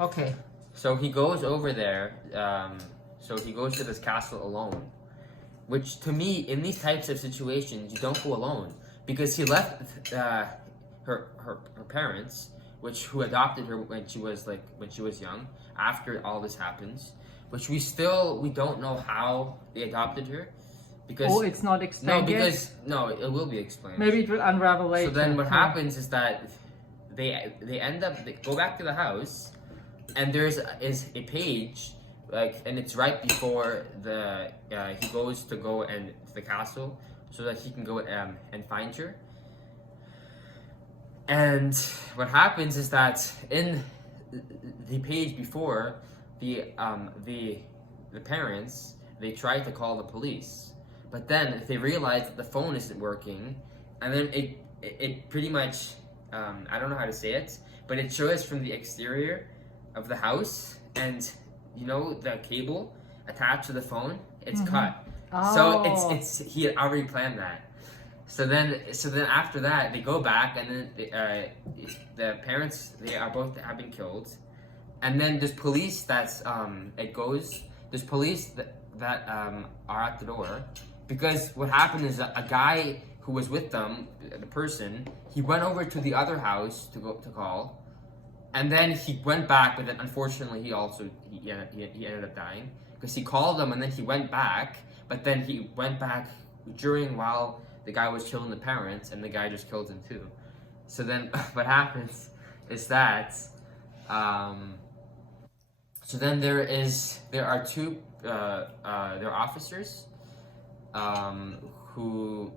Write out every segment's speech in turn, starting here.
Okay. So he goes over there. So he goes to this castle alone. Which to me, in these types of situations, you don't go alone because he left her parents, who adopted her when she was young. After all this happens, which we don't know how they adopted her, Oh, because it's not no, explained yet? because no, it will be explained. Maybe it will unravel later. So then what Yeah. happens is that they go back to the house, and there's is a page, and it's right before he goes to go and to the castle so that he can go and find her. And what happens is that in the page before, the parents, they try to call the police, but then they realize that the phone isn't working, and then it pretty much, I don't know how to say it, but it shows from the exterior of the house, and the cable attached to the phone, it's cut. So Oh. it's he had already planned that. So then after that, they go back, and then the parents, they are both have been killed, and then there's police there's police that are at the door, because what happened is a guy who was with them, the person, he went over to the other house to call, and then he went back, but then unfortunately he ended up dying because he called them, and then he went back, but then he went back while the guy was killing the parents, and the guy just killed him too. So then what happens is that so then there are two there are officers who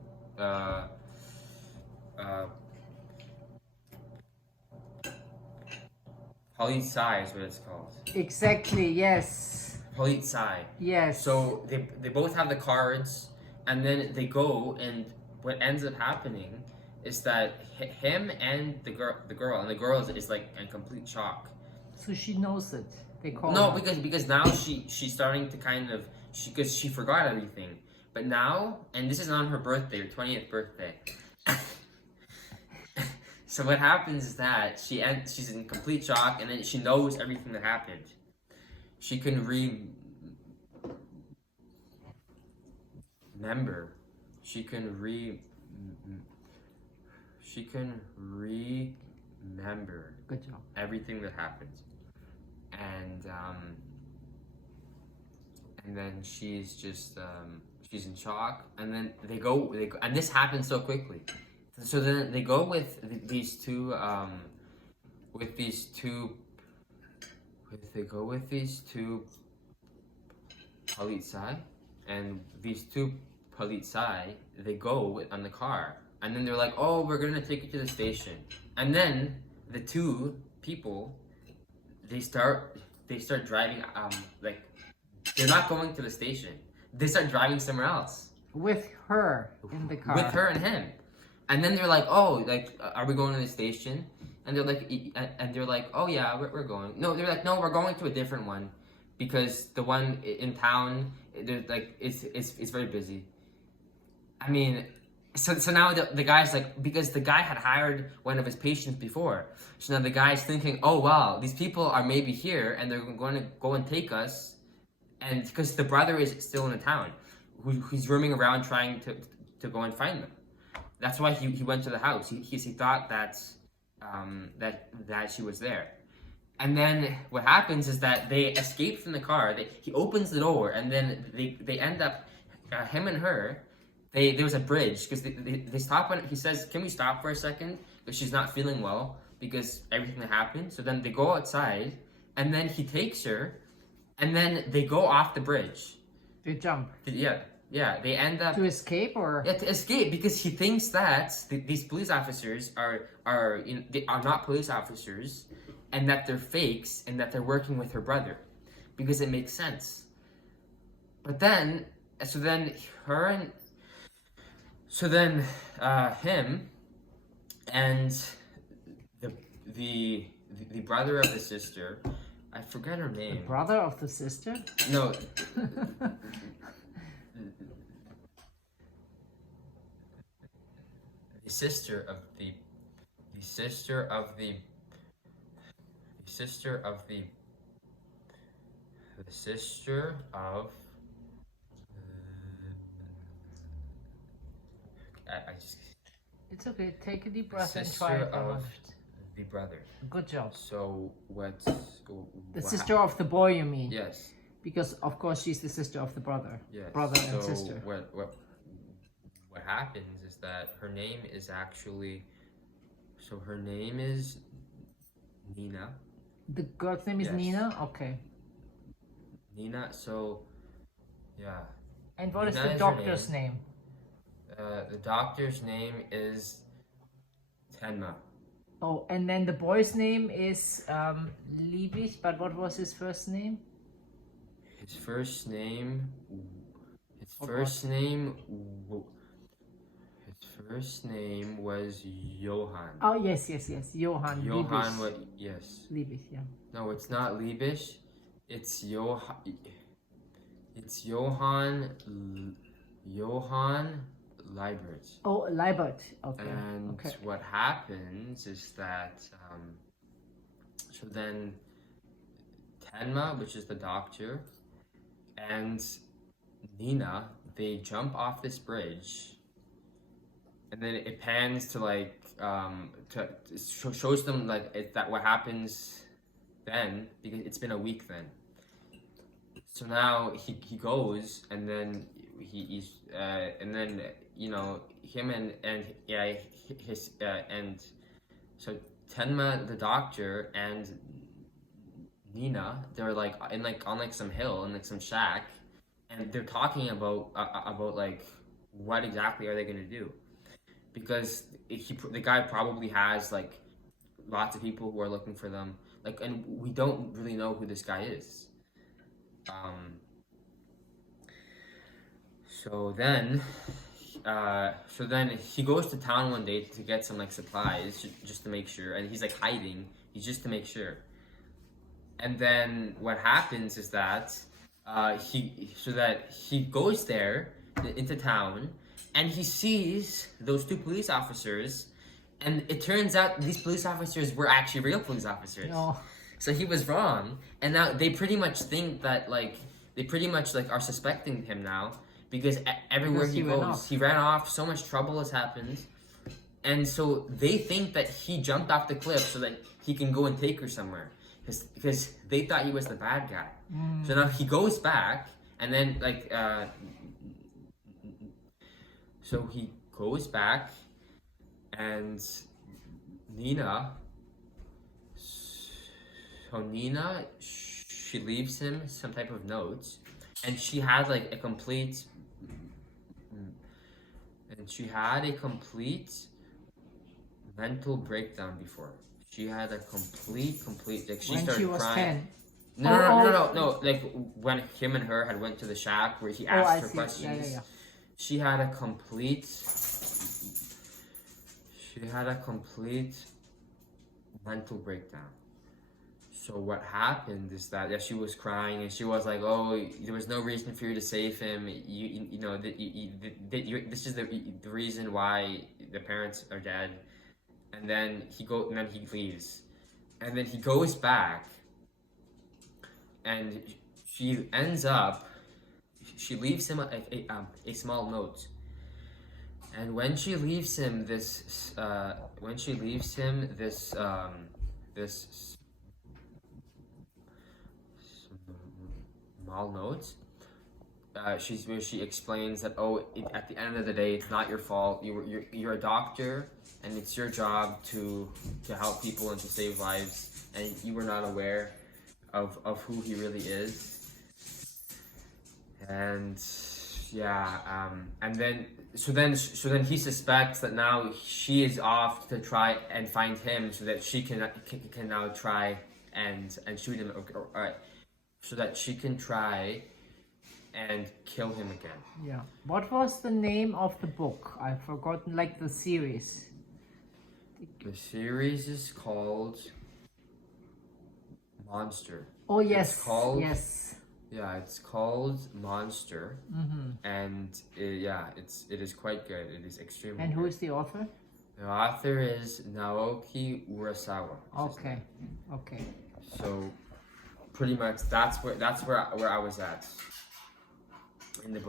Polizei is what it's called. Exactly, yes. Polizei. Yes. So they both have the cards, and then they go, and what ends up happening is that him and the girl is like in complete shock. So she knows it. They call No, her. because now she's starting to kind of because she forgot everything. But now, and this is on her birthday, her 20th birthday. So what happens is that she's in complete shock, and then she knows everything that happened. She can remember. She can remember Good job. everything that happened. And then she's just she's in shock, and then they go, and this happens so quickly. So then they go with these two polizei, and these two polizei, they go on the car, and then they're like, oh, we're gonna take you to the station, and then the two people, they start driving, like, they're not going to the station, they start driving somewhere else With her in the car. with her and him. And then they're like, oh, like, are we going to the station? And they're like, oh yeah, we're going. No, they're like, no, we're going to a different one, because the one in town, it's very busy. I mean, so now the guy's like, because the guy had hired one of his patients before, so now the guy's thinking, oh wow, these people are maybe here, and they're going to go and take us, and because the brother is still in the town, who's roaming around trying to go and find them. That's why he went to the house. He thought that she was there. And then what happens is that they escape from the car. He opens the door, and then they end up, him and her, there was a bridge, because they stop when he says, can we stop for a second? Because she's not feeling well because everything that happened. So then they go outside, and then he takes her, and then they go off the bridge. They jump. Yeah, they end up To escape, or? yeah, to escape, because he thinks that these police officers they are not police officers, and that they're fakes, and that they're working with her brother, because it makes sense. But then, him and the brother of the sister, I forget her name. Brother of the sister? No. The sister of the sister of I just It's okay. Take a deep the breath and sister try it of out. the brother. Good job. So what's The sister of the boy, you mean? Yes. Because of course she's the sister of the brother. Yes. Brother and So sister. what happens is that her name is actually her name is Nina. The girl's name is Yes. Nina? Okay. Nina, so yeah. And what is Nina the is her doctor's name? The doctor's name is Tenma. Oh, and then the boy's name is Liebig, but what was his first name? His first name was Johann. Oh, yes. Johann Johann, Liebig. what? Yes. Liebig, yeah. No, it's not Liebisch. It's Johann. It's Johann. Johann Leibert. Oh, Leibert. Okay. And okay. what happens is that so then Tenma, which is the doctor, and Nina, they jump off this bridge, and then it pans to like shows them like that what happens then, because it's been a week then. So now he goes, and then he's and then you know him and his and so Tenma the doctor and Nina, they're like in on some hill in some shack, and they're talking about like what exactly are they gonna do, because the guy probably has like lots of people who are looking for them, like, and we don't really know who this guy is. So then he goes to town one day to get some like supplies just to make sure, and he's like hiding. He's just to make sure. And then what happens is that he goes there into town, and he sees those two police officers, and it turns out these police officers were actually real police officers. Oh. So he was wrong, and now they pretty much think that are suspecting him now, because everywhere Because he he ran goes, off. he ran off. So much trouble has happened, and so they think that he jumped off the cliff so that he can go and take her somewhere, because they thought he was the bad guy. So now he goes back, and then so he goes back, and Nina. So Nina, she leaves him some type of notes, and she had like a complete mental breakdown before. She had a complete like she When started she was crying. 10. No. Like when him and her had went to the shack where he asked I her see. questions. Yeah. She had a complete mental breakdown. So what happened is that she was crying, and she was like, "Oh, there was no reason for you to save him. This is the reason why the parents are dead." And then he leaves, and then he goes back, and she leaves him a small note. And when she leaves him this small notes, she explains that at the end of the day, it's not your fault. You're a doctor, and it's your job to help people and to save lives, and you were not aware of who he really is. And and then he suspects that now she is off to try and find him, so that she can now try and shoot him, or so that she can try and kill him again. Yeah. What was the name of the book? I've forgotten, like the series. The series is called Monster. Oh yes. It's called, yes. Yeah, it's called Monster, Mm-hmm. and it is quite good. It is extremely. And who good. is the author? The author is Naoki Urasawa. Okay. Okay. So pretty much that's where I was at in the book.